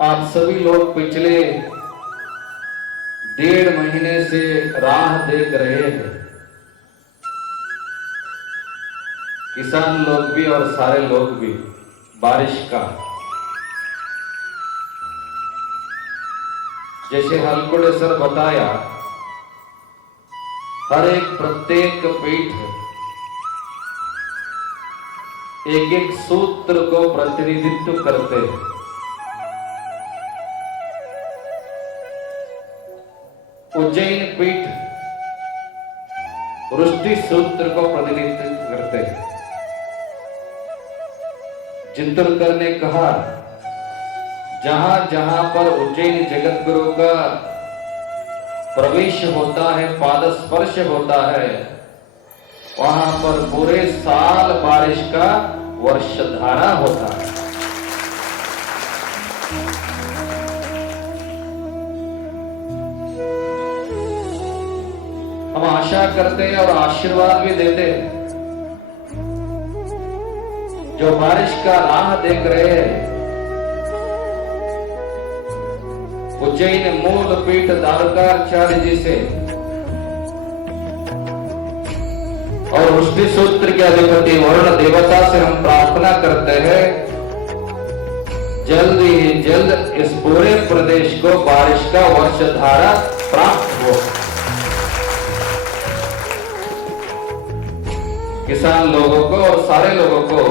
आप सभी लोग पिछले 1.5 महीने से राह देख रहे हैं। किसान लोग भी और सारे लोग भी बारिश का। जैसे हलकुड़े सर बताया, हर एक प्रत्येक पीठ एक एक सूत्र को प्रतिनिधित्व करते हैं। उज्जैन पीठ वृष्टि सूत्र को प्रतिनिधित्व करते हैं। चिंतनकर ने कहा, जहां जहां पर उज्जैन जगत गुरु का प्रवेश होता है, पाद स्पर्श होता है, वहां पर पूरे साल बारिश का वर्षधारा होता है। हम आशा करते हैं और आशीर्वाद भी देते हैं। जो बारिश का राह देख रहे हैं, उज्जैन मूल पीठ द्वारकाचार्य जी से और वृष्टि सूत्र के अधिपति वरुण देवता से हम प्रार्थना करते हैं, जल्द ही जल्द इस पूरे प्रदेश को बारिश का वर्षधारा प्राप्त हो। किसान लोगों को और सारे लोगों को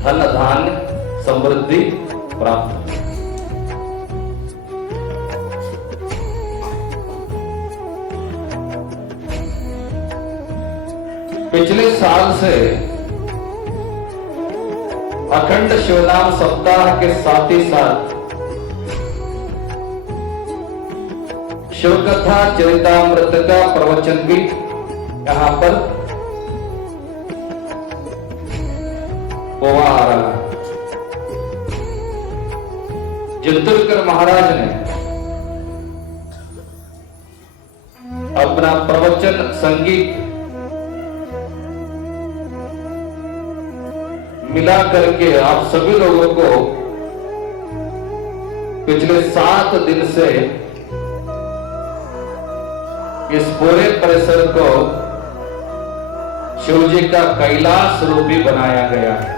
धन धान्य समृद्धि प्राप्त हो। पिछले साल से अखंड शिवनाम सप्ताह के साथ ही साथ शिवकथा चरितामृत का प्रवचन भी यहां पर हुआ आ रहा है। चिंतनकर महाराज ने अपना प्रवचन संगीत मिला करके आप सभी लोगों को पिछले 7 दिन से इस पूरे परिसर को शिव जी का कैलाश रूपी बनाया गया है।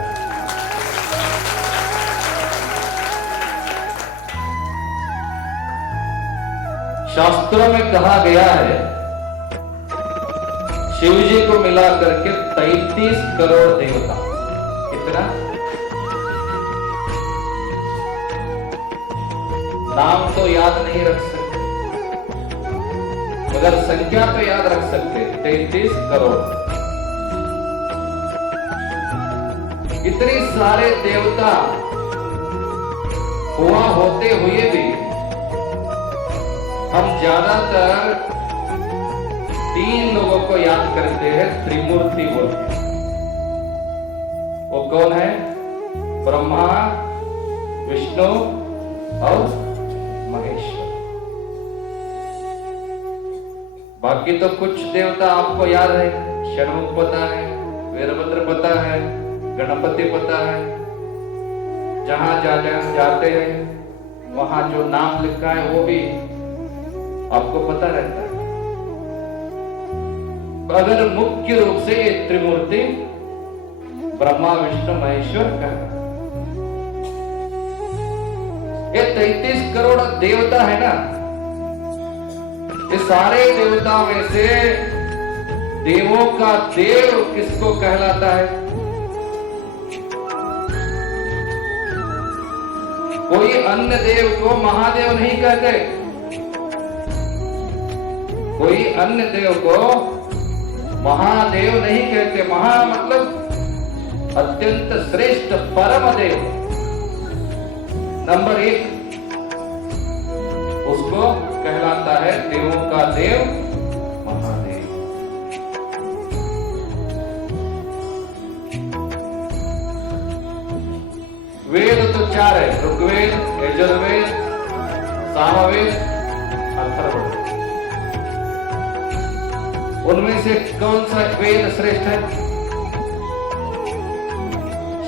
शास्त्रों में कहा गया है, शिव जी को मिला करके 33 करोड़ देवता। कितना? नाम तो याद नहीं रख सकते, मगर संख्या तो याद रख सकते। 33 करोड़। इतने सारे देवता हुआ होते हुए भी हम ज्यादातर 3 लोगों को याद करते हैं, त्रिमूर्ति बोलते हैं। वो कौन है? ब्रह्मा, विष्णु और महेश्वर। बाकी तो कुछ देवता आपको याद है, षणमुख पता है, वीरभद्र पता है, गणपति पता है। जहां जाते हैं वहां जो नाम लिखा है वो भी आपको पता रहता है। अगर मुख्य रूप से ये त्रिमूर्ति ब्रह्मा, विष्णु, महेश्वर का ये 33 करोड़ देवता है ना, ये सारे देवताओं में से देवों का देव किसको कहलाता है? कोई अन्य देव को महादेव नहीं कहते, कोई अन्य देव को महादेव नहीं कहते। महा मतलब अत्यंत श्रेष्ठ परम देव, नंबर 1, उसको कहलाता है देवों का देव महादेव। वेद तो 4 है, ऋग्वेद, यजुर्वेद, सामवेद, अथर्ववेद। उनमें से कौन सा वेद श्रेष्ठ है?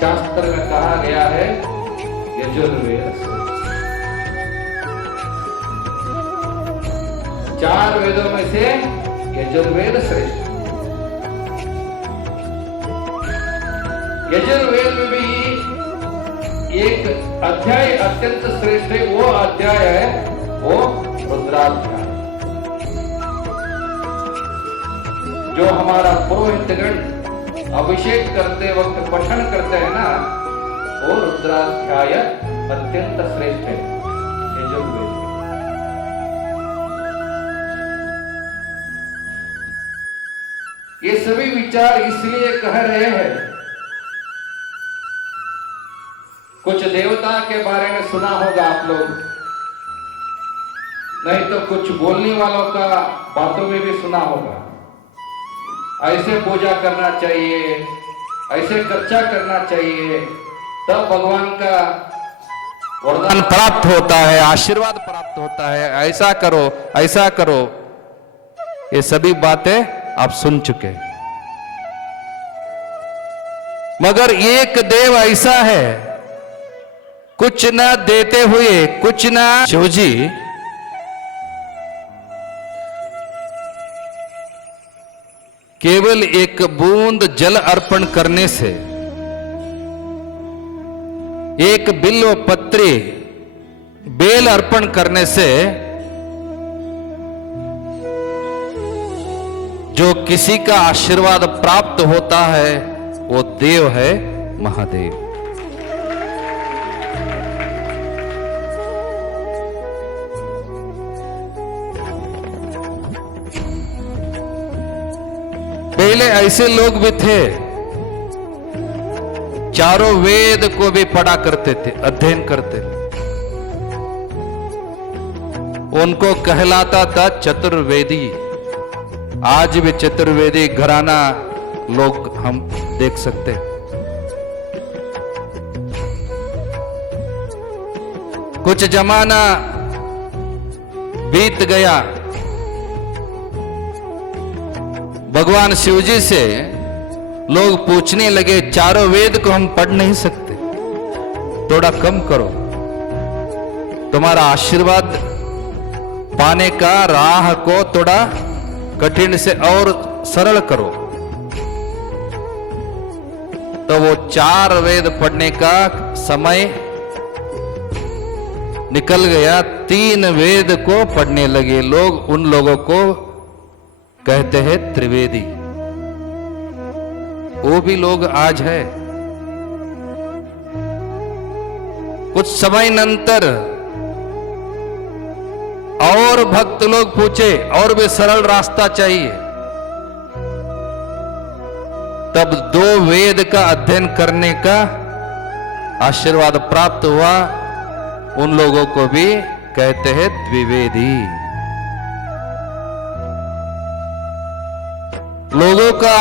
शास्त्र में कहा गया है यजुर्वेद। 4 वेदों में से यजुर्वेद श्रेष्ठ। यजुर्वेद में भी एक अध्याय अत्यंत श्रेष्ठ है, वो अध्याय है वो रुद्राध्याय, जो हमारा पुरोहितगण अभिषेक करते वक्त पठन करते हैं ना, वो रुद्राध्याय अत्यंत श्रेष्ठ है यजुर्वेद। ये सभी विचार इसलिए कह रहे हैं, कुछ देवता के बारे में सुना होगा आप लोग, नहीं तो कुछ बोलने वालों का बातों में भी सुना होगा। ऐसे पूजा करना चाहिए, ऐसे चर्चा करना चाहिए, तब भगवान का वरदान प्राप्त होता है, आशीर्वाद प्राप्त होता है, ऐसा करो ऐसा करो। ये सभी बातें आप सुन चुके। मगर एक देव ऐसा है, कुछ न देते हुए, कुछ न, शिवजी केवल एक बूंद जल अर्पण करने से, एक बिल्व पत्री बेल अर्पण करने से जो किसी का आशीर्वाद प्राप्त होता है, वो देव है महादेव। पहले ऐसे लोग भी थे, चारों वेद को भी पढ़ा करते थे, अध्ययन करते थे। उनको कहलाता था चतुर्वेदी। आज भी चतुर्वेदी घराना लोग हम देख सकते हैं। कुछ जमाना बीत गया, भगवान शिवजी से लोग पूछने लगे, चारों वेद को हम पढ़ नहीं सकते, थोड़ा कम करो, तुम्हारा आशीर्वाद पाने का राह को थोड़ा कठिन से और सरल करो। तो वो 4 वेद पढ़ने का समय निकल गया, 3 वेद को पढ़ने लगे लोग। उन लोगों को कहते हैं त्रिवेदी। वो भी लोग आज है। कुछ समय नंतर और भक्त लोग पूछे, और भी सरल रास्ता चाहिए। तब 2 वेद का अध्ययन करने का आशीर्वाद प्राप्त हुआ। उन लोगों को भी कहते हैं द्विवेदी। लोगों का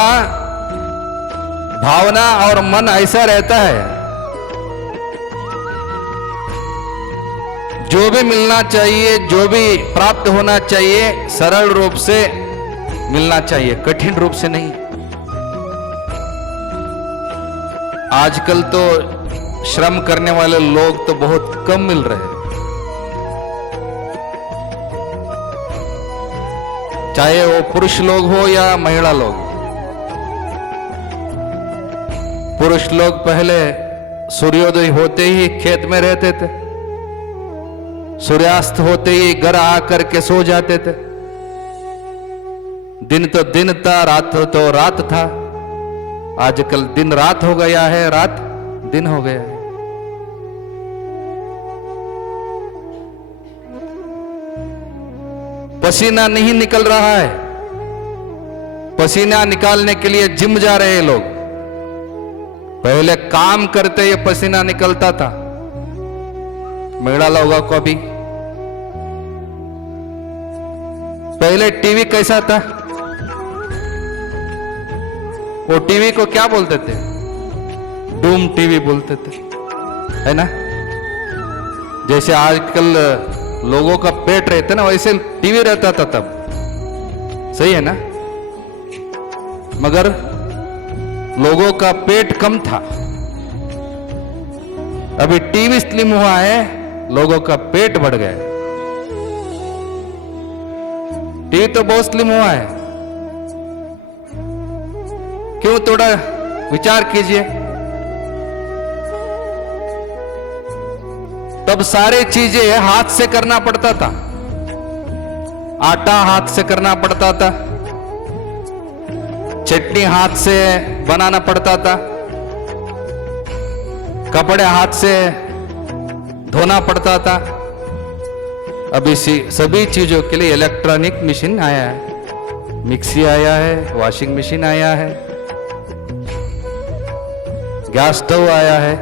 भावना और मन ऐसा रहता है, जो भी मिलना चाहिए, जो भी प्राप्त होना चाहिए, सरल रूप से मिलना चाहिए, कठिन रूप से नहीं। आजकल तो श्रम करने वाले लोग तो बहुत कम मिल रहे हैं। चाहे वो पुरुष लोग हो या महिला लोग। पुरुष लोग पहले सूर्योदय होते ही खेत में रहते थे, सूर्यास्त होते ही घर आकर के सो जाते थे। दिन तो दिन था, रात तो रात था। आजकल दिन रात हो गया है, रात दिन हो गया है। पसीना नहीं निकल रहा है। पसीना निकालने के लिए जिम जा रहे हैं लोग। पहले काम करते ये पसीना निकलता था, महिला लोगों को भी। पहले टीवी कैसा था? वो टीवी को क्या बोलते थे? डूम टीवी बोलते थे, है ना। जैसे आजकल लोगों का पेट रहता ना, वैसे टीवी रहता था तब, सही है ना। मगर लोगों का पेट कम था। अभी टीवी स्लिम हुआ है, लोगों का पेट बढ़ गया। टीवी तो बहुत स्लिम हुआ है, क्यों? थोड़ा विचार कीजिए। तब सारे चीजें हाथ से करना पड़ता था, आटा हाथ से करना पड़ता था, चटनी हाथ से बनाना पड़ता था, कपड़े हाथ से धोना पड़ता था। अभी सभी चीजों के लिए इलेक्ट्रॉनिक मशीन आया है, मिक्सी आया है, वॉशिंग मशीन आया है, गैस स्टोव आया है।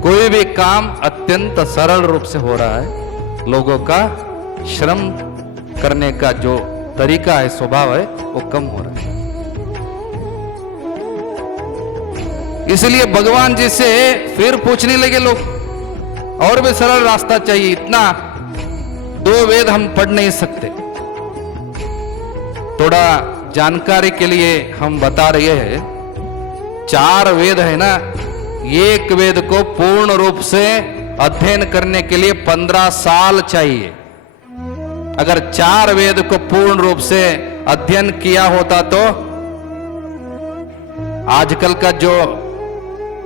कोई भी काम अत्यंत सरल रूप से हो रहा है। लोगों का श्रम करने का जो तरीका है, स्वभाव है, वो कम हो रहा है। इसलिए भगवान जी से फिर पूछने लगे लोग, और भी सरल रास्ता चाहिए, इतना 2 वेद हम पढ़ नहीं सकते। थोड़ा जानकारी के लिए हम बता रहे हैं, 4 वेद है ना, एक वेद को पूर्ण रूप से अध्ययन करने के लिए 15 साल चाहिए। अगर 4 वेद को पूर्ण रूप से अध्ययन किया होता तो आजकल का जो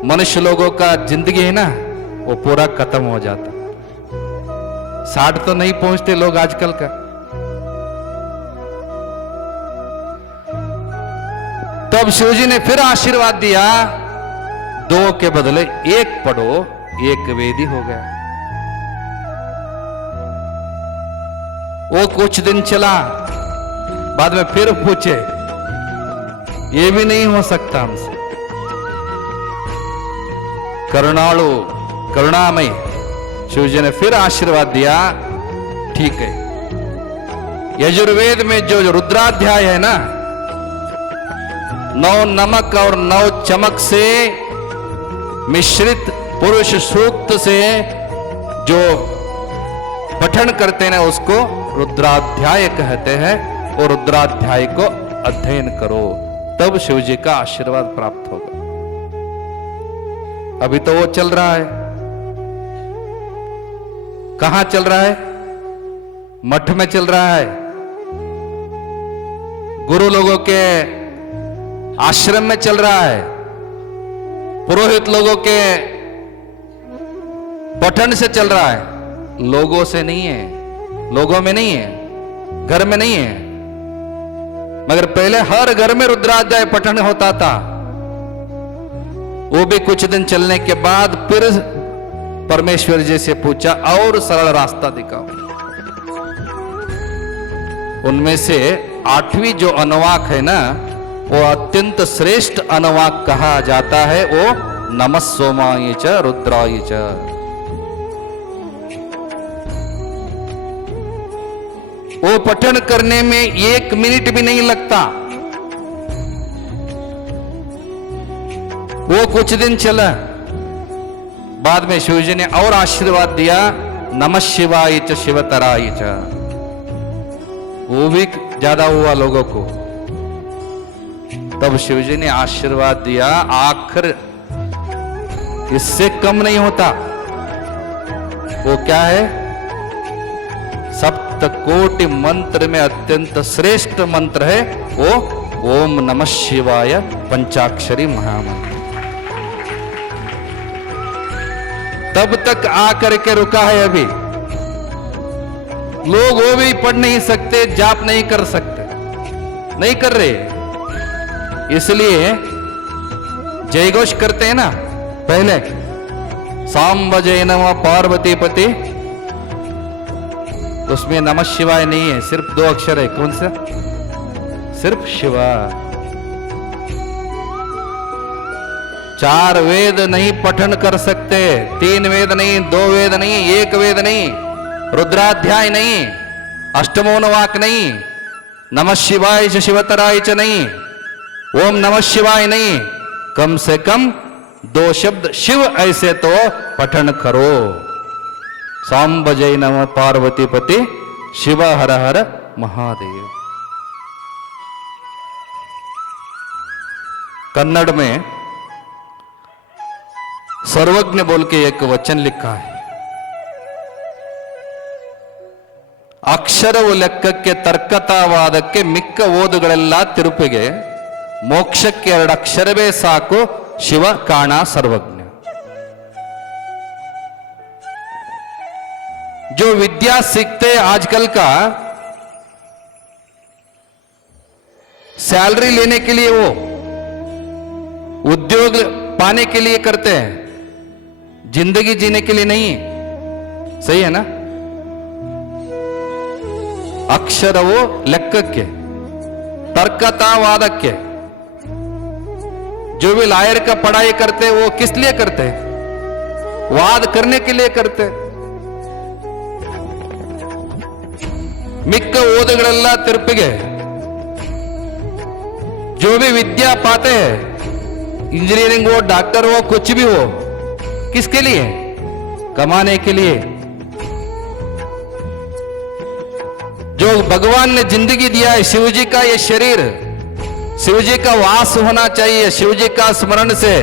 मनुष्य लोगों का जिंदगी है ना, वो पूरा खत्म हो जाता। 60 तो नहीं पहुंचते लोग आजकल का। तब शिवजी ने फिर आशीर्वाद दिया, 2 के बदले 1 पढ़ो, 1 वेदी हो गया। वो कुछ दिन चला, बाद में फिर पूछे, ये भी नहीं हो सकता हमसे। करुणालु करुणामय शिवजी ने फिर आशीर्वाद दिया, ठीक है। यजुर्वेद में जो रुद्राध्याय है ना, 9 नमक और 9 चमक से मिश्रित पुरुष सूक्त से जो पठन करते हैं उसको रुद्राध्याय कहते हैं। और रुद्राध्याय को अध्ययन करो, तब शिवजी का आशीर्वाद प्राप्त होगा। अभी तो वो चल रहा है। कहां चल रहा है? मठ में चल रहा है, गुरु लोगों के आश्रम में चल रहा है, पुरोहित लोगों के पठन से चल रहा है। लोगों से नहीं है, लोगों में नहीं है, घर में नहीं है। मगर पहले हर घर में रुद्राध्याय पठन होता था। वो भी कुछ दिन चलने के बाद फिर परमेश्वर जी से पूछा, और सरल रास्ता दिखाओ। उनमें से 8वीं जो अनुवाक है ना, वो अत्यंत श्रेष्ठ अनुवाक कहा जाता है, वो नमः सोमाय च रुद्राय च। वो पठन करने में 1 मिनट भी नहीं लगता। वो कुछ दिन चला, बाद में शिवजी ने और आशीर्वाद दिया, नमः शिवाय च शिवतराय च। वो भी ज्यादा हुआ लोगों को। तब शिवजी ने आशीर्वाद दिया, आखिर इससे कम नहीं होता। वो क्या है? सप्तकोटि मंत्र में अत्यंत श्रेष्ठ मंत्र है वो ओम नमः शिवाय पंचाक्षरी महामंत्र। तब तक आकर के रुका है। अभी लोग वो भी पढ़ नहीं सकते, जाप नहीं कर सकते, नहीं कर रहे। इसलिए जय घोष करते हैं ना, पहले सांब जय नमः पार्वती पति, उसमें नमः शिवाय नहीं है, सिर्फ 2 अक्षर है। कौन सा? सिर्फ शिवा। 4 वेद नहीं पठन कर सकते, 3 वेद नहीं, 2 वेद नहीं, 1 वेद नहीं, रुद्राध्याय नहीं, अष्टमोनुवाक नहीं, नमः शिवाय च शिवतराय च नहीं, ओम नमः शिवाय नहीं, कम से कम 2 शब्द शिव ऐसे तो पठन करो। सांब जय नमः पार्वती पति, शिव हर हर महादेव। कन्नड़ में सर्वज्ञ बोल के एक वचन लिखा है। ಅಕ್ಷರವು ಲೆಕ್ಕಕ್ಕೆ ತರ್ಕತಾವಾದಕ್ಕೆ ಮಿಕ್ಕ ಓದುಗಳೆಲ್ಲ ತಿರುಪಿಗೆ ಮೋಕ್ಷಕ್ಕೆ 2 ಅಕ್ಷರವೇ ಸಾಕು ಶಿವ ಕಾಣ ಸರ್ವಜ್ಞ. जो विद्या सीखते आजकल का सैलरी लेने के लिए, वो उद्योग पाने के लिए करते हैं, जिंदगी जीने के लिए नहीं. सही है ना? अक्षरवो लेक्कक्के तर्कतावादक्के. जो भी लॉयर का पढ़ाई करते वो किस लिए करते? वाद करने के लिए करते. ಮಿಕ್ಕ ಓದುಗಳೆಲ್ಲ ತಿರುಪಿಗೆ जो भी विद्या पाते हैं, इंजीनियरिंग हो, डॉक्टर हो, कुछ भी हो, किसके लिए? कमाने के लिए. जो भगवान ने जिंदगी दिया है, शिव जी का ये शरीर, शिव जी का वास होना चाहिए. शिव जी का स्मरण से,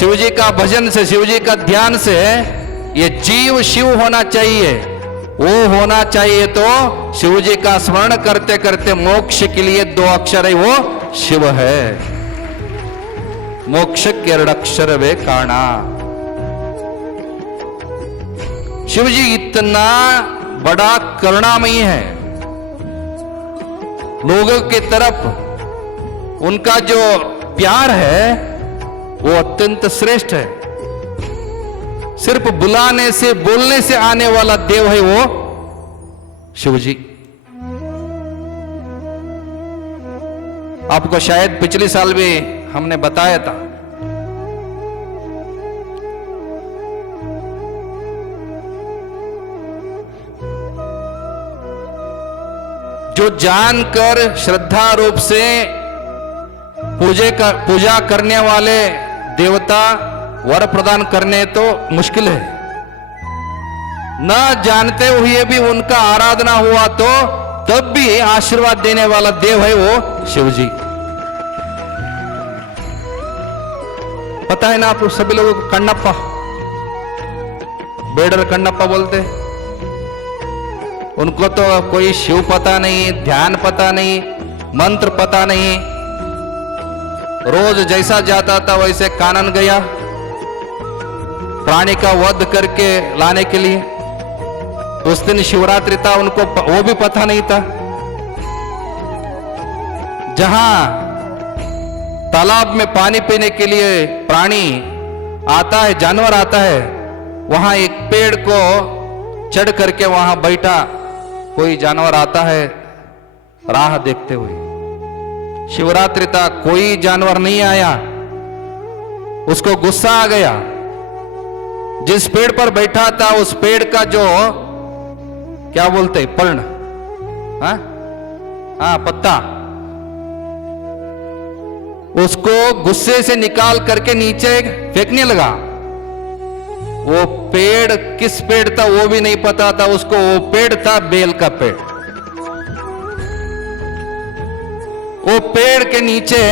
शिव जी का भजन से, शिव जी का ध्यान से ये जीव शिव होना चाहिए. वो होना चाहिए तो शिव जी का स्मरण करते करते मोक्ष के लिए 2 अक्षर है, वो शिव है. मोक्ष के 2 अक्षर वे काणा. शिव जी इतना बड़ा करुणामयी है. लोगों की तरफ उनका जो प्यार है वो अत्यंत श्रेष्ठ है. सिर्फ बुलाने से, बोलने से आने वाला देव है वो शिव जी. आपको शायद पिछले साल भी हमने बताया था. जो जानकर श्रद्धा रूप से पूजा करने वाले देवता वर प्रदान करने तो मुश्किल है. न जानते हुए भी उनका आराधना हुआ तो तब भी आशीर्वाद देने वाला देव है वो शिव जी. पता है ना आप सभी लोगों को कन्नप्पा, बेडर कन्नप्पा बोलते. उनको तो कोई शिव पता नहीं, ध्यान पता नहीं, मंत्र पता नहीं. रोज जैसा जाता था वैसे कानन गया प्राणी का वध करके लाने के लिए. उस दिन शिवरात्रि था, उनको वो भी पता नहीं था. जहां तालाब में पानी पीने के लिए प्राणी आता है, जानवर आता है, वहां एक पेड़ को चढ़ करके वहां बैठा कोई जानवर आता है राह देखते हुए. शिवरात्रि था, कोई जानवर नहीं आया. उसको गुस्सा आ गया. जिस पेड़ पर बैठा था उस पेड़ का जो क्या बोलते हैं, पर्ण, पत्ता, उसको गुस्से से निकाल करके नीचे फेंकने लगा. वो पेड़ किस पेड़ था वो भी नहीं पता था उसको. वो पेड़ था बेल का पेड़. वो पेड़ के नीचे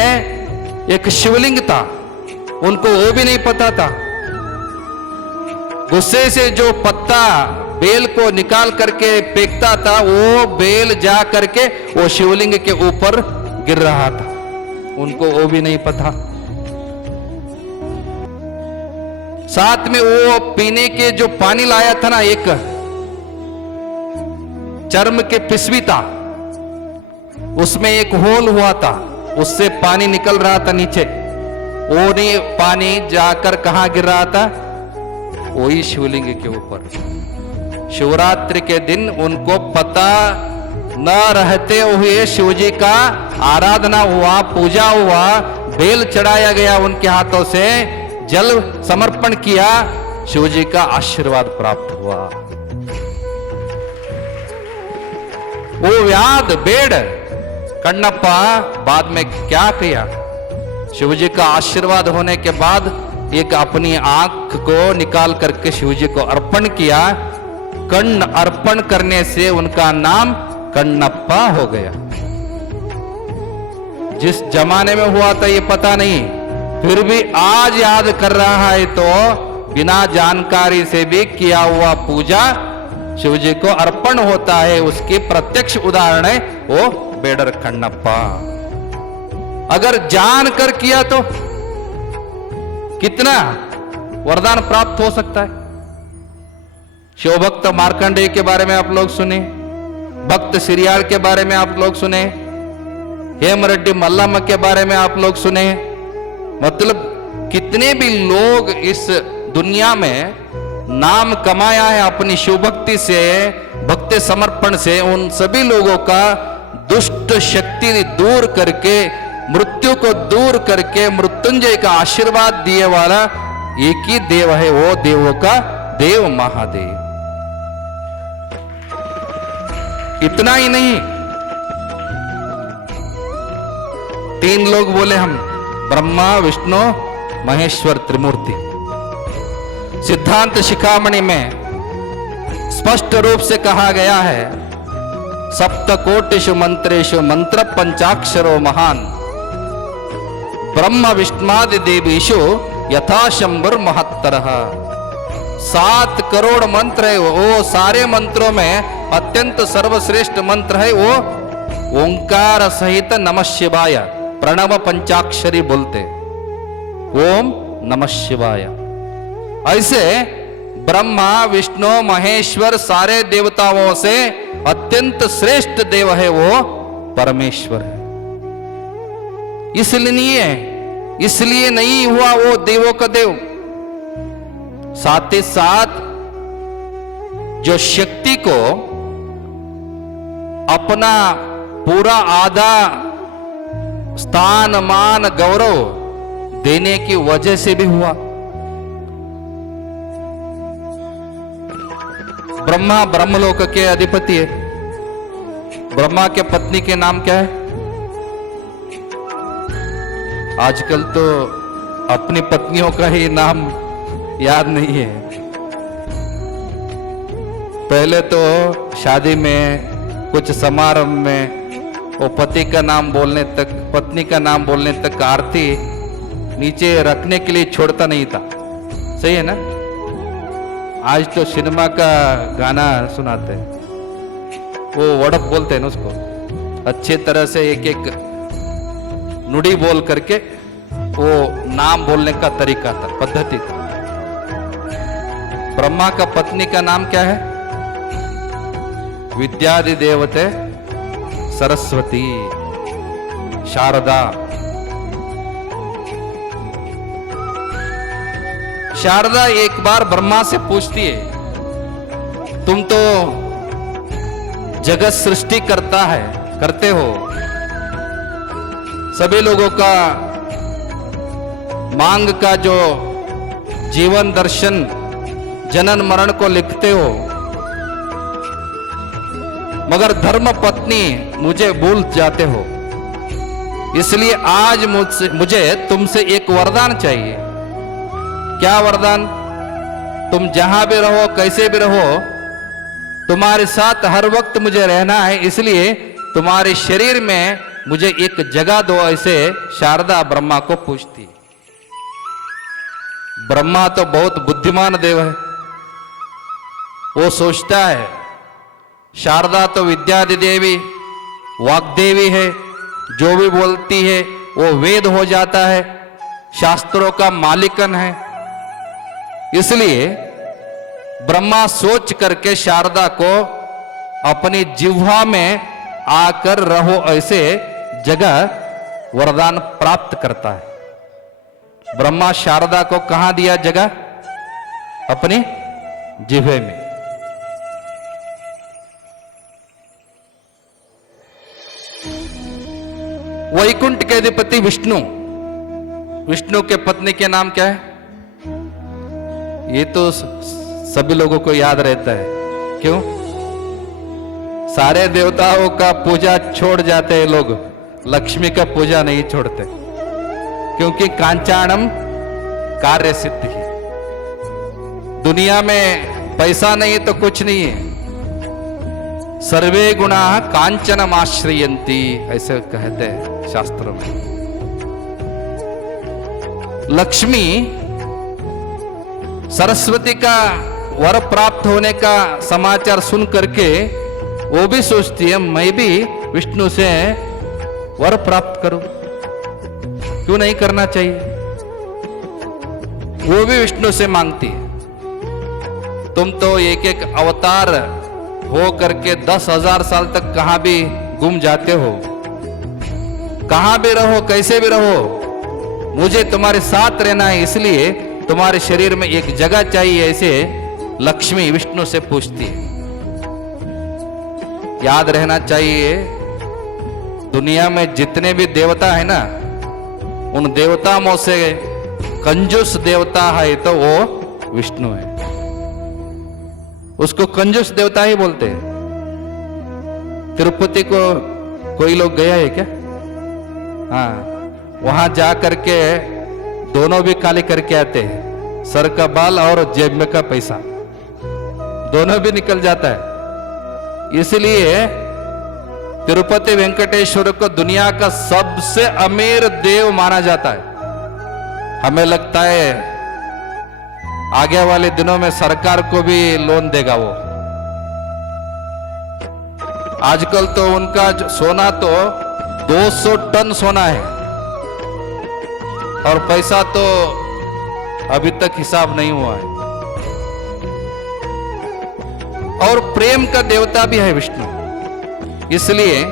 एक शिवलिंग था, उनको वो भी नहीं पता था. गुस्से से जो पत्ता बेल को निकाल करके फेंकता था, वो बेल जा करके वो शिवलिंग के ऊपर गिर रहा था. उनको वो भी नहीं पता. साथ में वो पीने के जो पानी लाया था ना, एक चर्म के पिसवी था, उसमें एक होल हुआ था, उससे पानी निकल रहा था नीचे. वो नहीं पानी जाकर कहां गिर रहा था? वही शिवलिंग के ऊपर. शिवरात्रि के दिन उनको पता न रहते हुए शिवजी का आराधना हुआ, पूजा हुआ, बेल चढ़ाया गया, उनके हाथों से जल समर्पण किया, शिवजी का आशीर्वाद प्राप्त हुआ. वो व्याध बेड़ कन्नप्पा बाद में क्या किया? शिवजी का आशीर्वाद होने के बाद एक अपनी आंख को निकाल करके शिवजी को अर्पण किया. कर्ण अर्पण करने से उनका नाम कन्नप्पा हो गया. जिस जमाने में हुआ था ये पता नहीं, फिर भी आज याद कर रहा है तो बिना जानकारी से भी किया हुआ पूजा शिव जी को अर्पण होता है, उसकी प्रत्यक्ष उदाहरण है वो बेडर कण्णप्पा। अगर जान कर किया तो कितना वरदान प्राप्त हो सकता है। शिव भक्त मार्कंडेय के बारे में आप लोग सुने, भक्त सिरियाल के बारे में आप लोग सुने, हेमरेड्डी मल्लम्मा के बारे में आप लोग सुने। मतलब कितने भी लोग इस दुनिया में नाम कमाया है अपनी शिव भक्ति से, भक्ति समर्पण से। उन सभी लोगों का दुष्ट शक्ति दूर करके, मृत्यु को दूर करके मृत्युंजय का आशीर्वाद दिए वाला एक ही देव है, वो देवों का देव महादेव। इतना ही नहीं, 3 लोग बोले हम, ब्रह्मा विष्णु महेश्वर त्रिमूर्ति। सिद्धांत शिखामणि में स्पष्ट रूप से कहा गया है, सप्तकोटिषु मंत्रेषु मंत्र पंचाक्षरो महान, ब्रह्म विष्णुमादि देवीषु यथा शंभुर महत्तरः। 7 करोड़ मंत्र है, वो सारे मंत्रों में अत्यंत सर्वश्रेष्ठ मंत्र है वो ओंकार सहित नमः शिवाय, प्रणव पंचाक्षरी बोलते, ओम नमः शिवाय। ऐसे ब्रह्मा विष्णु महेश्वर सारे देवताओं से अत्यंत श्रेष्ठ देव है वो परमेश्वर है। इसलिए नहीं हुआ वो देवों का देव। साथ ही साथ जो शक्ति को अपना पूरा आधा स्थान मान गौरव देने की वजह से भी हुआ। ब्रह्मा ब्रह्मलोक के अधिपति है। ब्रह्मा के पत्नी के नाम क्या है? आजकल तो अपनी पत्नियों का ही नाम याद नहीं है। पहले तो शादी में, कुछ समारोह में वो पति का नाम बोलने तक, पत्नी का नाम बोलने तक आरती नीचे रखने के लिए छोड़ता नहीं था। सही है ना? आज तो सिनेमा का गाना सुनाते हैं, वो वड़प बोलते हैं ना उसको, अच्छे तरह से एक एक नुड़ी बोल करके वो नाम बोलने का तरीका था, पद्धति था। ब्रह्मा का पत्नी का नाम क्या है? विद्यादि देवते सरस्वती, शारदा। शारदा एक बार ब्रह्मा से पूछती है, तुम तो जगत सृष्टि करते हो, सभी लोगों का मांग का जो जीवन दर्शन जनन मरण को लिखते हो, मगर धर्म पत्नी मुझे भूल जाते हो। इसलिए आज मुझे तुमसे एक वरदान चाहिए। क्या वरदान? तुम जहां भी रहो, कैसे भी रहो, तुम्हारे साथ हर वक्त मुझे रहना है, इसलिए तुम्हारे शरीर में मुझे एक जगह दो। ऐसे शारदा ब्रह्मा को पूछती। ब्रह्मा तो बहुत बुद्धिमान देव है, वो सोचता है शारदा तो विद्यादि देवी, वाग्देवी है, जो भी बोलती है वो वेद हो जाता है, शास्त्रों का मालिकन है। इसलिए ब्रह्मा सोच करके शारदा को अपनी जिह्वा में आकर रहो ऐसे जगह वरदान प्राप्त करता है। ब्रह्मा शारदा को कहां दिया जगह? अपने जिह्वे में। वैकुंठ के अधिपति विष्णु, विष्णु के पत्नी के नाम क्या है? ये तो सभी लोगों को याद रहता है। क्यों? सारे देवताओं का पूजा छोड़ जाते हैं लोग, लक्ष्मी का पूजा नहीं छोड़ते, क्योंकि कांचाणम कार्य सिद्धि। दुनिया में पैसा नहीं तो कुछ नहीं है। सर्वे गुणा कांचनम आश्रयंती, ऐसे कहते हैं शास्त्रों में। लक्ष्मी सरस्वती का वर प्राप्त होने का समाचार सुन करके वो भी सोचती है मैं भी विष्णु से वर प्राप्त करूं, क्यों नहीं करना चाहिए। वो भी विष्णु से मांगती है। तुम तो एक एक अवतार हो करके 10,000 साल तक कहां भी गुम जाते हो, कहां भी रहो कैसे भी रहो, मुझे तुम्हारे साथ रहना है, इसलिए तुम्हारे शरीर में एक जगह चाहिए, ऐसे लक्ष्मी विष्णु से पूछती है। याद रहना चाहिए दुनिया में जितने भी देवता है ना, उन देवताओं से कंजूस देवता है तो वो विष्णु है। उसको कंजूस देवता ही बोलते हैं। तिरुपति को कोई लोग गया है क्या? हाँ, वहां जा करके दोनों भी खाली करके आते हैं, सर का बाल और जेब में का पैसा दोनों भी निकल जाता है। इसलिए तिरुपति वेंकटेश्वर को दुनिया का सबसे अमीर देव माना जाता है। हमें लगता है आगे वाले दिनों में सरकार को भी लोन देगा वो। आजकल तो उनका सोना तो 200 टन सोना है और पैसा तो अभी तक हिसाब नहीं हुआ है। और प्रेम का देवता भी है विष्णु, इसलिए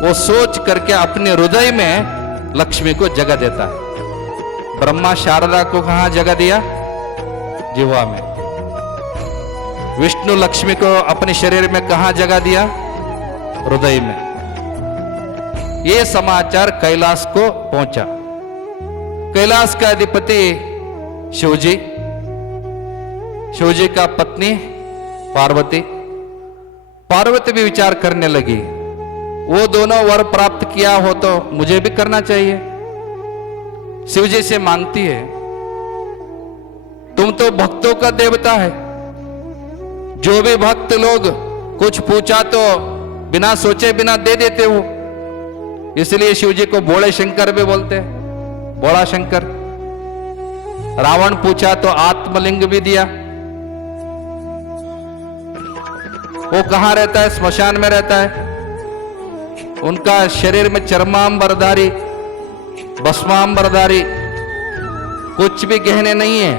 वो सोच करके अपने हृदय में लक्ष्मी को जगह देता है। ब्रह्मा शारदा को कहां जगह दिया? जिह्वा में। विष्णु लक्ष्मी को अपने शरीर में कहां जगह दिया? हृदय में। यह समाचार कैलाश को पहुंचा। कैलाश का अधिपति शिवजी, शिवजी का पत्नी पार्वती, पार्वती भी विचार करने लगी, वो दोनों वर प्राप्त किया हो तो मुझे भी करना चाहिए। शिवजी से मांगती है, तुम तो भक्तों का देवता है, जो भी भक्त लोग कुछ पूछा तो बिना सोचे बिना दे देते हो, इसलिए शिवजी को भोले शंकर भी बोलते हैं, भोला शंकर। रावण पूछा तो आत्मलिंग भी दिया। वो कहां रहता है? स्मशान में रहता है। उनका शरीर में चर्मांबरधारी, भस्मांबरधारी, कुछ भी गहने नहीं है।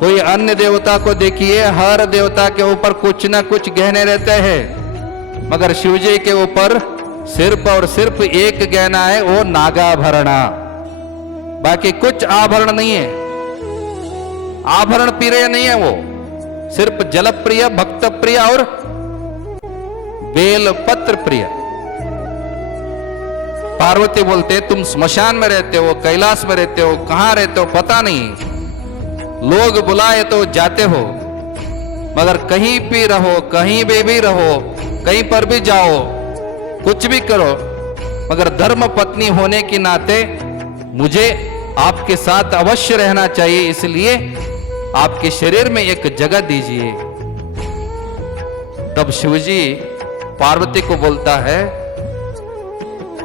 कोई अन्य देवता को देखिए, हर देवता के ऊपर कुछ ना कुछ गहने रहते हैं, मगर शिवजी के ऊपर सिर्फ और सिर्फ एक गहना है, वो नागाभरणा। बाकी कुछ आभरण नहीं है, आभरण प्रिय नहीं है वो, सिर्फ जल प्रिय, भक्त प्रिय और बेलपत्र प्रिय। पार्वती बोलते, तुम स्मशान में रहते हो, कैलाश में रहते हो, कहां रहते हो पता नहीं, लोग बुलाए तो जाते हो, मगर कहीं भी रहो, कहीं भी रहो, कहीं पर भी जाओ, कुछ भी करो, मगर धर्म पत्नी होने के नाते मुझे आपके साथ अवश्य रहना चाहिए, इसलिए आपके शरीर में एक जगह दीजिए। तब शिवजी पार्वती को बोलता है,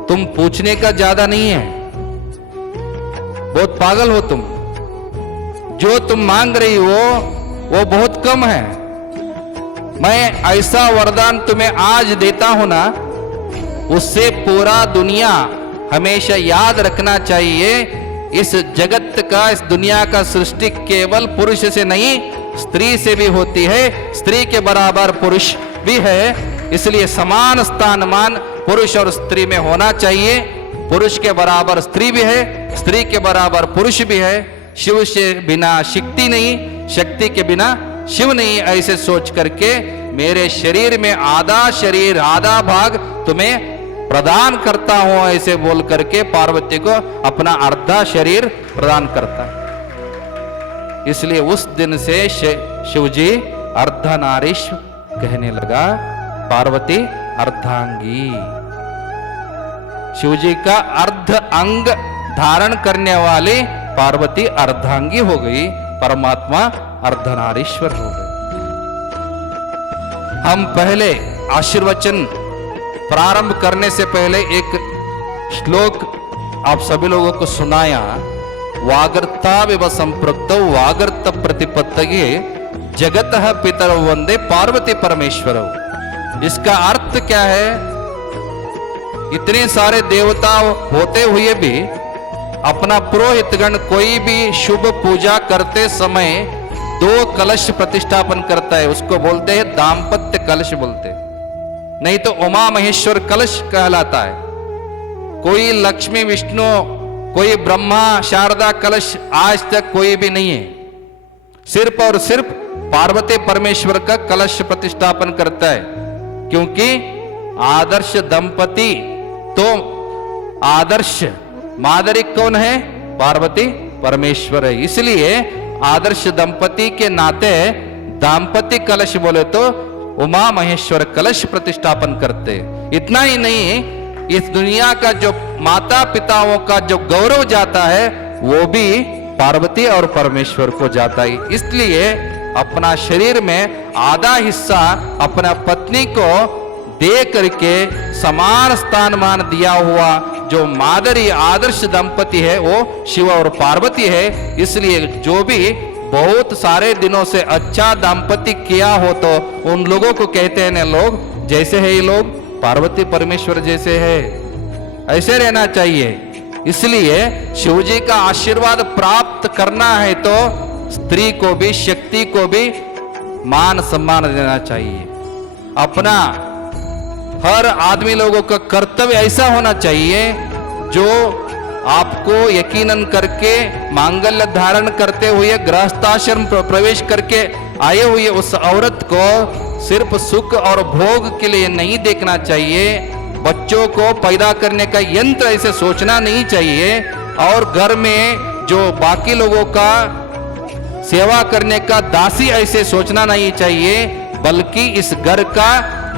तुम पूछने का ज्यादा नहीं है, बहुत पागल हो तुम, जो तुम मांग रही हो वो बहुत कम है। मैं ऐसा वरदान तुम्हें आज देता हूं ना, उससे पूरा दुनिया हमेशा याद रखना चाहिए, इस जगत का, इस दुनिया का सृष्टि केवल पुरुष से नहीं स्त्री से भी होती है, स्त्री के बराबर पुरुष भी है, इसलिए समान स्थानमान पुरुष और स्त्री में होना चाहिए। पुरुष के बराबर स्त्री भी है, स्त्री के बराबर पुरुष भी है। शिव से बिना शक्ति नहीं, शक्ति के बिना शिव नहीं, ऐसे सोच करके मेरे शरीर में आधा शरीर, आधा भाग तुम्हें प्रदान करता हूं, ऐसे बोल करके पार्वती को अपना अर्धा शरीर प्रदान करता है। इसलिए उस दिन से शिवजी अर्धनारीश्वर कहने लगा, पार्वती अर्धांगी। शिवजी का अर्ध अंग धारण करने वाली पार्वती अर्धांगी हो गई, परमात्मा अर्धनारीश्वर हो गए। हम पहले आशीर्वचन प्रारंभ करने से पहले एक श्लोक आप सभी लोगों को सुनाया, वागर्ता विव संपृक्तौ वागर्ता प्राप्त प्रतिपत्ति जगत पितर वंदे पार्वती परमेश्वर। इसका अर्थ क्या है? इतने सारे देवता होते हुए भी अपना पुरोहितगण कोई भी शुभ पूजा करते समय 2 कलश प्रतिष्ठापन करता है, उसको बोलते हैं दाम्पत्य कलश बोलते हैं, नहीं तो उमा महेश्वर कलश कहलाता है। कोई लक्ष्मी विष्णु, कोई ब्रह्मा शारदा कलश आज तक कोई भी नहीं है। सिर्फ और सिर्फ पार्वती परमेश्वर का कलश प्रतिष्ठापन करता है, क्योंकि आदर्श दंपति तो आदर्श मादरी कौन है? पार्वती परमेश्वर है। इसलिए आदर्श दंपति के नाते दाम्पत्य कलश बोले तो उमा महेश्वर कलश प्रतिष्ठापन करते। इतना ही नहीं, इस दुनिया का जो माता पिताओं का जो गौरव जाता है वो भी पार्वती और परमेश्वर को जाता है। इसलिए अपना शरीर में आधा हिस्सा अपना पत्नी को दे करके समान स्थान मान दिया हुआ जो मादरी आदर्श दंपति है वो शिव और पार्वती है। इसलिए जो भी बहुत सारे दिनों से अच्छा दाम्पत्य किया हो तो उन लोगों को कहते हैं ना, लोग जैसे है ये लोग पार्वती परमेश्वर जैसे है, ऐसे रहना चाहिए। इसलिए शिव जी का आशीर्वाद प्राप्त करना है तो स्त्री को भी शक्ति को भी मान सम्मान देना चाहिए। अपना हर आदमी लोगों का कर्तव्य ऐसा होना चाहिए जो आपको यकीनन करके मांगल्य धारण करते हुए गृहस्थाश्रम प्रवेश करके आए हुए उस औरत को सिर्फ सुख और भोग के लिए नहीं देखना चाहिए। बच्चों को पैदा करने का यंत्र ऐसे सोचना नहीं चाहिए, और घर में जो बाकी लोगों का सेवा करने का दासी ऐसे सोचना नहीं चाहिए, बल्कि इस घर का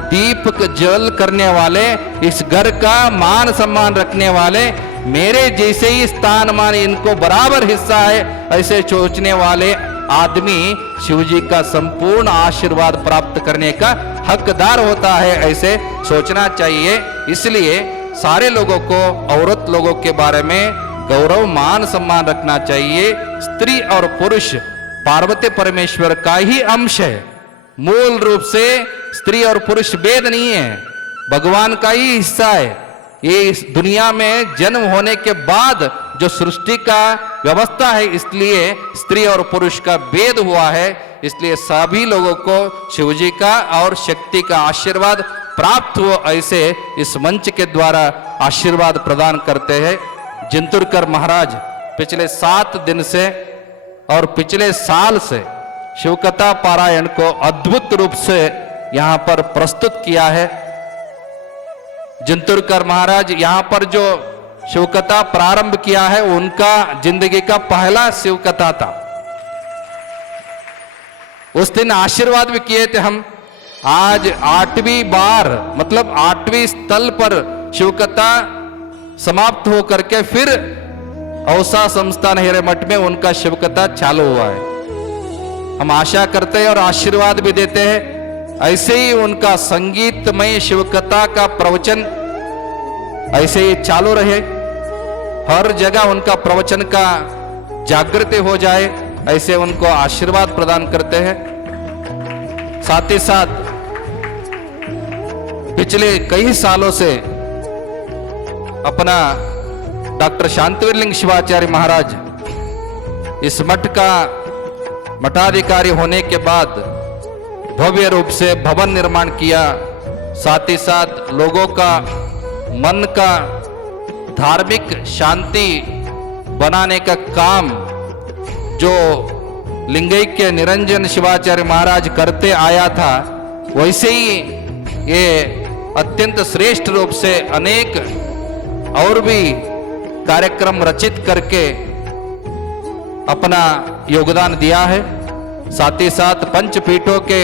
दीप जल करने वाले, इस घर का मान सम्मान रखने वाले, मेरे जैसे ही स्थान मान इनको बराबर हिस्सा है ऐसे सोचने वाले आदमी शिव जी का संपूर्ण आशीर्वाद प्राप्त करने का हकदार होता है, ऐसे सोचना चाहिए। इसलिए सारे लोगों को औरत लोगों के बारे में गौरव मान सम्मान रखना चाहिए। स्त्री और पुरुष पार्वती परमेश्वर का ही अंश है। मूल रूप से स्त्री और पुरुष भेद नहीं है, भगवान का ही हिस्सा है। ये इस दुनिया में जन्म होने के बाद जो सृष्टि का व्यवस्था है, इसलिए स्त्री और पुरुष का भेद हुआ है। इसलिए सभी लोगों को शिव जी का और शक्ति का आशीर्वाद प्राप्त हो, ऐसे इस मंच के द्वारा आशीर्वाद प्रदान करते हैं। जिंतुरकर महाराज पिछले 7 दिन से और पिछले साल से शिवकथा पारायण को अद्भुत रूप से यहां पर प्रस्तुत किया है। जिंतुरकर महाराज यहां पर जो शिवकथा प्रारंभ किया है उनका जिंदगी का पहला शिवकथा था। उस दिन आशीर्वाद भी किए थे हम। आज 8वीं बार मतलब 8वीं स्थल पर शिवकथा समाप्त होकर के फिर औसा संस्थान हिरेमठ में उनका शिवकथा चालू हुआ है। हम आशा करते हैं और आशीर्वाद भी देते हैं, ऐसे ही उनका संगीतमय शिवकथा का प्रवचन ऐसे ही चालू रहे, हर जगह उनका प्रवचन का जागृति हो जाए, ऐसे उनको आशीर्वाद प्रदान करते हैं। साथ ही साथ पिछले कई सालों से अपना डॉक्टर शांतिवीरलिंग शिवाचार्य महाराज इस मठ का मठाधिकारी होने के बाद भव्य रूप से भवन निर्माण किया। साथ ही साथ लोगों का मन का धार्मिक शांति बनाने का काम जो लिंगैक्य निरंजन शिवाचार्य महाराज करते आया था, वैसे ही ये अत्यंत श्रेष्ठ रूप से अनेक और भी कार्यक्रम रचित करके अपना योगदान दिया है। साथ ही साथ पंचपीठों के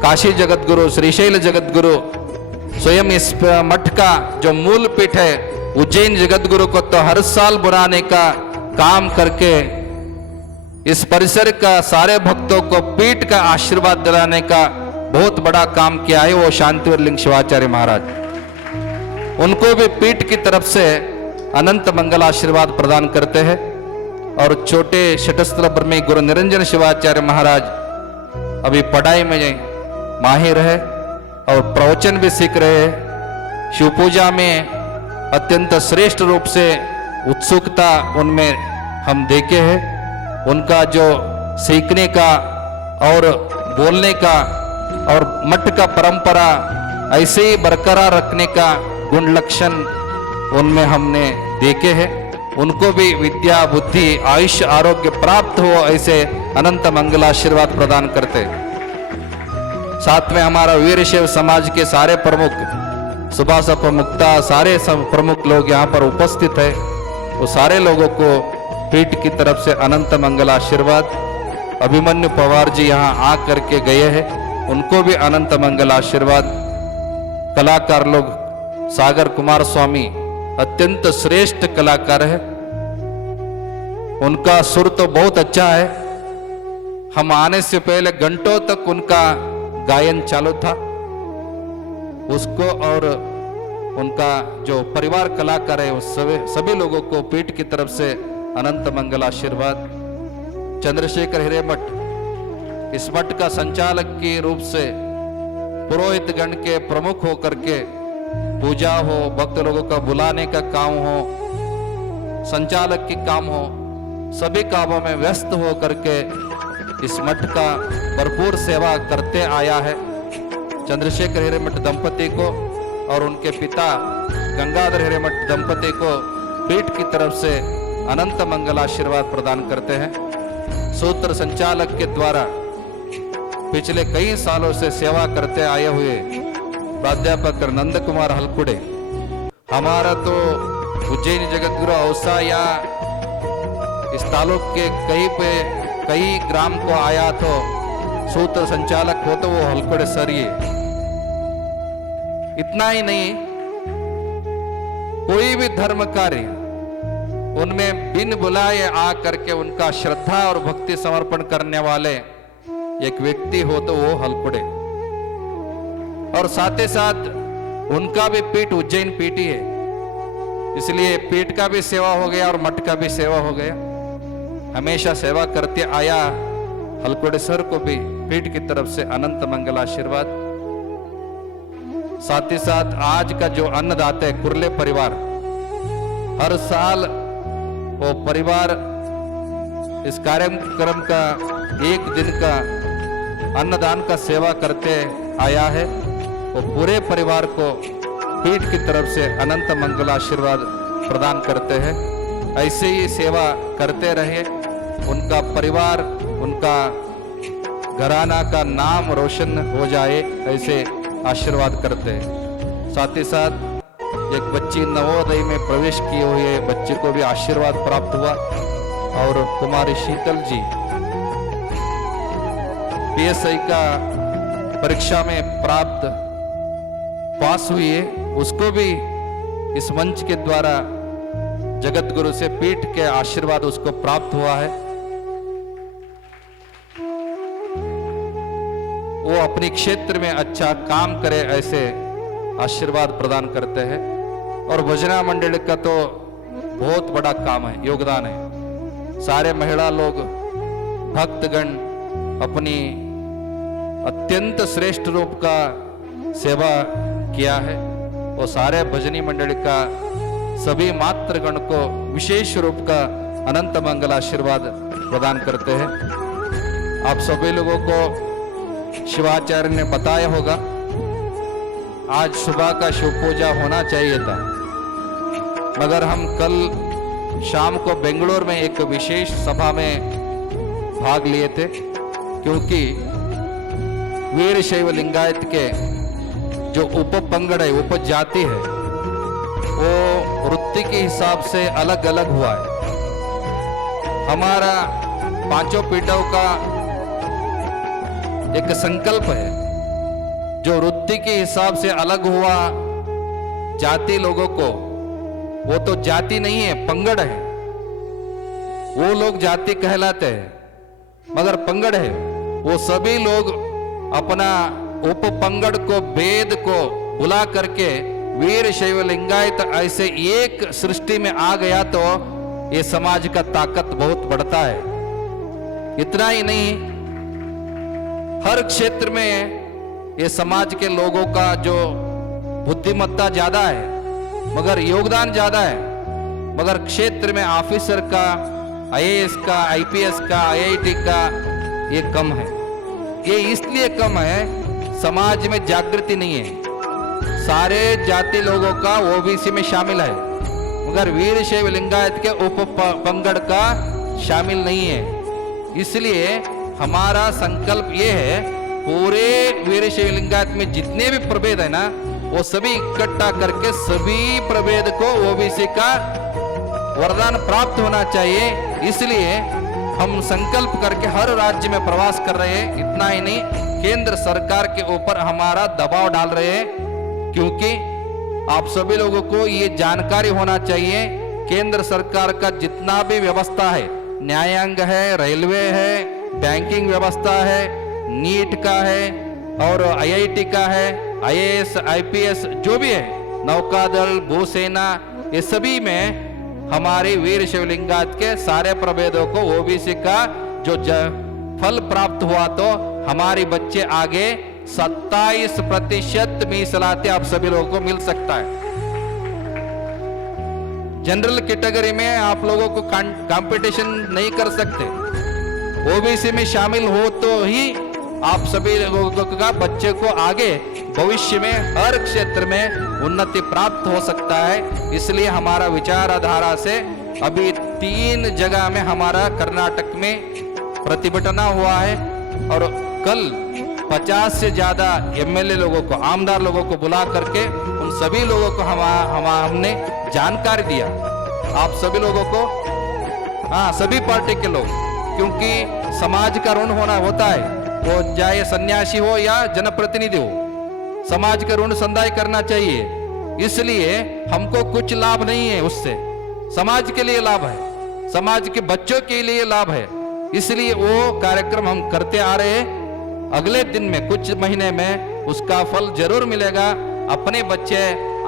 काशी जगत गुरु श्रीशैल जगत गुरु स्वयं इस मठ का जो मूल पीठ है उज्जैन जगत गुरु को तो हर साल बुलाने का काम करके इस परिसर का सारे भक्तों को पीठ का आशीर्वाद दिलाने का बहुत बड़ा काम किया है वो शांतिवीरलिंग शिवाचार्य महाराज। उनको भी पीठ की तरफ से अनंत मंगल आशीर्वाद प्रदान करते हैं। और छोटे शटस्थल ब्रह्मी गुरु निरंजन शिवाचार्य महाराज अभी पढ़ाई में माहिर है और प्रवचन भी सीख रहे हैं। शिव पूजा में अत्यंत श्रेष्ठ रूप से उत्सुकता उनमें हम देखे हैं। उनका जो सीखने का और बोलने का और मठ का परंपरा ऐसे ही बरकरार रखने का गुण लक्षण उनमें हमने देखे हैं। उनको भी विद्या बुद्धि आयुष्य आरोग्य प्राप्त हो ऐसे अनंत मंगल आशीर्वाद प्रदान करते। साथ में हमारा वीरशैव समाज के सारे प्रमुख सुभाष प्रमुखता सारे प्रमुख लोग यहाँ पर उपस्थित है। वो सारे लोगों को पीठ की तरफ से अनंत मंगल आशीर्वाद। अभिमन्यु पवार जी यहाँ आ करके गए हैं, उनको भी अनंत मंगल आशीर्वाद। कलाकार लोग सागर कुमार स्वामी अत्यंत श्रेष्ठ कलाकार है, उनका सुर तो बहुत अच्छा है। हम आने से पहले घंटों तक उनका गायन चालू था। उसको और उनका जो परिवार कलाकार है उस सभी लोगों को पीठ की तरफ से अनंत मंगल आशीर्वाद। चंद्रशेखर हिरेमठ इस मठ का संचालक के रूप से पुरोहित गण के प्रमुख होकर के पूजा हो, भक्त लोगों का बुलाने का काम हो, संचालक की काम हो, सभी कामों में व्यस्त हो करके इस मठ का भरपूर सेवा करते आया है। चंद्रशेखर हिरेमठ दंपति को और उनके पिता गंगाधर हिरेमठ दंपति को पीठ की तरफ से अनंत मंगल आशीर्वाद प्रदान करते हैं। सूत्र संचालक के द्वारा पिछले कई सालों से सेवा करते आए हुए प्राध्यापक नंद कुमार हलकुड़े, हमारा तो उज्जैन जगत गुरु औसा या इस तालुक के कई ग्राम को आया तो सूत्र संचालक हो तो वो हलकुड़े सर ये। इतना ही नहीं, कोई भी धर्म कार्य उनमें बिन बुलाए आ करके उनका श्रद्धा और भक्ति समर्पण करने वाले एक व्यक्ति हो तो वो हलकुड़े। और साथ ही साथ उनका भी पीठ उज्जैन पीठ ही है, इसलिए पीठ का भी सेवा हो गया और मठ का भी सेवा हो गया। हमेशा सेवा करते आया हलकुड़े सर को भी पीठ की तरफ से अनंत मंगल आशीर्वाद। साथ ही साथ आज का जो अन्नदाता है कुर्ले परिवार, हर साल वो परिवार इस कार्यक्रम का एक दिन का अन्नदान का सेवा करते आया है। वो पूरे परिवार को पीठ की तरफ से अनंत मंगल आशीर्वाद प्रदान करते हैं। ऐसे ही सेवा करते रहे, उनका परिवार उनका घराना का नाम रोशन हो जाए ऐसे आशीर्वाद करते हैं। साथ ही साथ एक बच्ची नवोदय में प्रवेश किए हुए बच्चे को भी आशीर्वाद प्राप्त हुआ और कुमारी शीतल जी पीएसआई का परीक्षा में प्राप्त पास हुई है, उसको भी इस मंच के द्वारा जगत गुरु से पीठ के आशीर्वाद उसको प्राप्त हुआ है। वो अपने क्षेत्र में अच्छा काम करे ऐसे आशीर्वाद प्रदान करते हैं। और भजना मंडल का तो बहुत बड़ा काम है, योगदान है। सारे महिला लोग भक्तगण अपनी अत्यंत श्रेष्ठ रूप का सेवा किया है। वो सारे भजनी मंडली का सभी मातृगण को विशेष रूप का अनंत मंगल आशीर्वाद प्रदान करते हैं। आप सभी लोगों को शिवाचार्य ने बताया होगा, आज सुबह का शिव पूजा होना चाहिए था, मगर हम कल शाम को बेंगलोर में एक विशेष सभा में भाग लिए थे, क्योंकि वीरशैव लिंगायत के जो उप पंगड़ है, उप जाति है, वो वृत्ति के हिसाब से अलग अलग हुआ है। हमारा पांचों पीठों का एक संकल्प है, जो वृत्ति के हिसाब से अलग हुआ जाति लोगों को, वो तो जाति नहीं है, पंगड़ है। वो लोग जाति कहलाते हैं, मगर पंगड़ है। वो सभी लोग अपना उप पंगड़ को, वेद को बुला करके वीर शैव लिंगायत ऐसे एक सृष्टि में आ गया तो ये समाज का ताकत बहुत बढ़ता है। इतना ही नहीं, हर क्षेत्र में ये समाज के लोगों का जो बुद्धिमत्ता ज्यादा है मगर योगदान ज्यादा है, मगर क्षेत्र में ऑफिसर का, आईएएस का, आईपीएस का, आईआईटी का ये कम है। ये इसलिए कम है, समाज में जागृति नहीं है। सारे जाति लोगों का ओबीसी में शामिल है मगर वीरशैव लिंगायत के उप पंगड़ का शामिल नहीं है। इसलिए हमारा संकल्प ये है, पूरे वीरशैव लिंगायत में जितने भी प्रभेद है ना, वो सभी इकट्ठा करके सभी प्रभेद को ओबीसी का वरदान प्राप्त होना चाहिए। इसलिए हम संकल्प करके हर राज्य में प्रवास कर रहे हैं। इतना ही नहीं, केंद्र सरकार के ऊपर हमारा दबाव डाल रहे हैं, क्योंकि आप सभी लोगों को ये जानकारी होना चाहिए, केंद्र सरकार का जितना भी व्यवस्था है, न्यायांग है, रेलवे है, बैंकिंग व्यवस्था है, नीट का है और आईआईटी का है, आईएएस, आईपीएस जो भी है, नौकादल, भूसेना, ये सभी में हमारी वीरशैव लिंगायत के सारे प्रभेदों को ओबीसी का जो फल प्राप्त हुआ, तो हमारे बच्चे आगे 27% मीಸಲಾತಿ आप सभी लोगों को मिल सकता है। जनरल कैटेगरी में आप लोगों को कंपटीशन नहीं कर सकते, ओबीसी में शामिल हो तो ही आप सभी लोगों का बच्चे को आगे भविष्य में हर क्षेत्र में उन्नति प्राप्त हो सकता है। इसलिए हमारा विचारधारा से अभी 3 जगह में हमारा कर्नाटक में प्रतिभटन हुआ है और कल 50 से ज्यादा एमएलए लोगों को, आमदार लोगों को बुला करके उन सभी लोगों को हमने जानकारी दिया। आप सभी लोगों को, हाँ सभी पार्टी के लोग, क्योंकि समाज का ऋण होता है, वो चाहे सन्यासी हो या जनप्रतिनिधि हो, समाज का ऋण संदाय करना चाहिए। इसलिए हमको कुछ लाभ नहीं है उससे, समाज के लिए लाभ है, समाज के बच्चों के लिए लाभ है। इसलिए वो कार्यक्रम हम करते आ रहे हैं। अगले दिन में, कुछ महीने में उसका फल जरूर मिलेगा। अपने बच्चे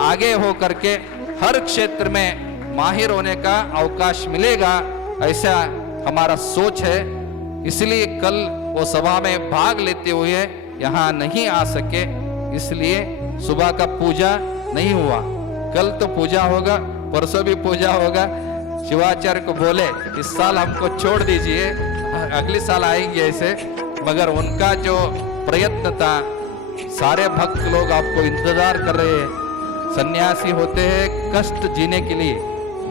आगे हो करके हर क्षेत्र में माहिर होने का अवकाश मिलेगा, ऐसा हमारा सोच है। इसलिए कल वो सभा में भाग लेते हुए यहाँ नहीं आ सके, इसलिए सुबह का पूजा नहीं हुआ। कल तो पूजा होगा, परसों भी पूजा होगा। शिवाचार्य को बोले इस साल हमको छोड़ दीजिए, अगले साल आएंगे ऐसे, मगर उनका जो प्रयत्न था, सारे भक्त लोग आपको इंतजार कर रहे हैं। सन्यासी होते हैं कष्ट जीने के लिए,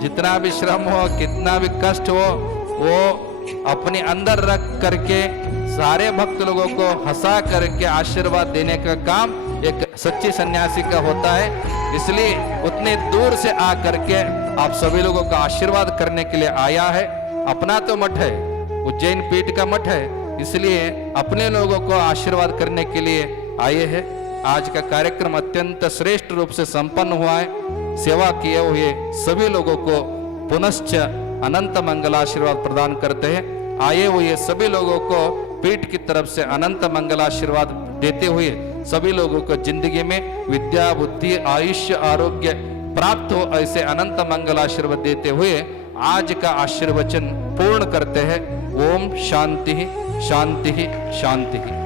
जितना भी श्रम हो, कितना भी कष्ट हो, वो अपने अंदर रख करके सारे भक्त लोगों को हंसा करके आशीर्वाद देने का काम एक सच्चे सन्यासी का होता है। इसलिए उतने दूर से आ करके आप सभी लोगों का आशीर्वाद करने के लिए आया है। अपना तो मठ है, उज्जैन पीठ का मठ है, इसलिए अपने लोगों को आशीर्वाद करने के लिए आए हैं। आज का कार्यक्रम अत्यंत श्रेष्ठ रूप से संपन्न हुआ है। सेवा किए हुए सभी लोगों को पुनश्च अनंत मंगल आशीर्वाद प्रदान करते हैं। आए हुए सभी लोगों को पीठ की तरफ से अनंत मंगल आशीर्वाद देते हुए सभी लोगों को जिंदगी में विद्या, बुद्धि, आयुष्य, आरोग्य प्राप्त हो, ऐसे अनंत मंगल आशीर्वाद देते हुए आज का आशीर्वचन पूर्ण करते हैं। ओम शांति शांति शांति।